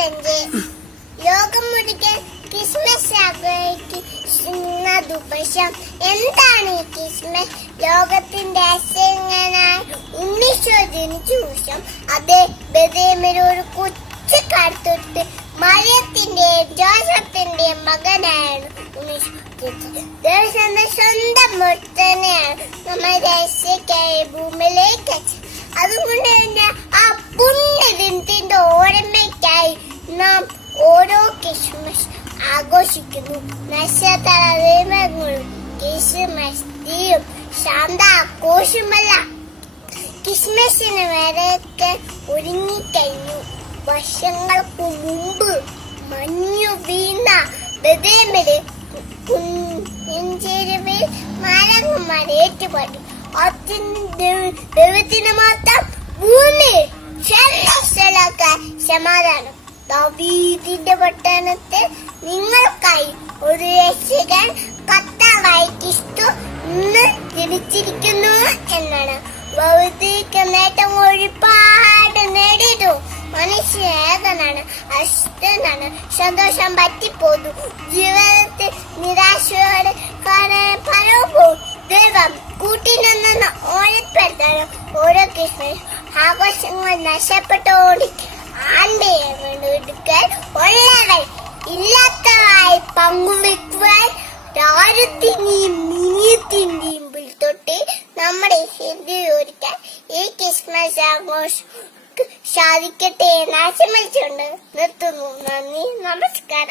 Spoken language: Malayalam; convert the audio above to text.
2025 ലോകം മുഴുവൻ ക്രിസ്മസ് ആഘോഷിക്കുന്ന പക്ഷം എന്താണ് ഈ ക്രിസ്മസ്? ലോകത്തിന്റെ അസങ്ങനായ ഉണ്ണീശോ ജനിച്ച ദിവസം അതേ ബെത്ലഹേമിൽ ഒരു കൊച്ചു കാലത്തൊട്ട് മറിയത്തിന്റെയും ജോസഫിന്റെയും മകനായാണ് ഉണ്ണീശോ ജനിച്ചത്. ദൈവത്തിന്റെ സ്വന്തം മുത്തനെയാണ് നമ്മൾ രക്ഷയ്ക്കായി ഭൂമിയിലേക്ക് അയച്ചത്. അതുകൊണ്ട് തന്നെ ആ പുണ്യദിനത്തിന്റെ ഓർമ്മയ്ക്കായി നാം ഓരോ ക്രിസ്മസ് ആഘോഷിക്കുന്നു. നക്ഷത്രങ്ങളും ക്രിസ്മസ് തീയും ശാന്ത ആഘോഷമല്ല. ക്രിസ്മസിന് വരെയൊക്കെ ഒരുങ്ങിക്കഴിഞ്ഞു. വർഷങ്ങൾക്ക് മുമ്പ് മഞ്ഞു വീണ ബെത്ലഹേമിലെ കുഞ്ചേരുവിൽ മാലാഖമാർ ഏറ്റുപാടി. ദൈവത്തിന് മാത്രം ഭൂമി സമാധാനം. ദാവീദിന്റെ പട്ടണത്തിൽ നിങ്ങൾക്കായി ഒരു രക്ഷകൻ കർത്താവായ ക്രിസ്തു ഇന്ന് ജനിച്ചിരിക്കുന്നു എന്നാണ്. ഭൗതിക നേട്ടം ഒരുപാട് നേടിയിട്ടു മനുഷ്യ ഏകനാണ്, അശുദ്ധനാണ്, സന്തോഷം പറ്റിപ്പോന്നു. ജീവിതത്തിൽ നിരാശയോടെ പലപ്പോഴും ദൈവം കൂട്ടിനിന്ന് ഓരപ്പെടുത്താനും ഓരോ ക്രിസ്മസ് ആഘോഷങ്ങൾ നഷ്ടപ്പെട്ടോടിക്കും. ആണ്ടയെ വീണ്ടെടുക്കാൻ ഉള്ളവർ ഇല്ലാത്തതായി പങ്കുവെക്കുവാൻ രാജ്യത്തിന്റെയും നീതിന്റെയും തൊട്ട് നമ്മുടെ ഒരുക്കാൻ ഈ ക്രിസ്മസ് ആഘോഷം സാധിക്കട്ടെ എന്ന് ആശംസിച്ചുകൊണ്ട് നിർത്തുന്നു. നന്ദി, നമസ്കാരം.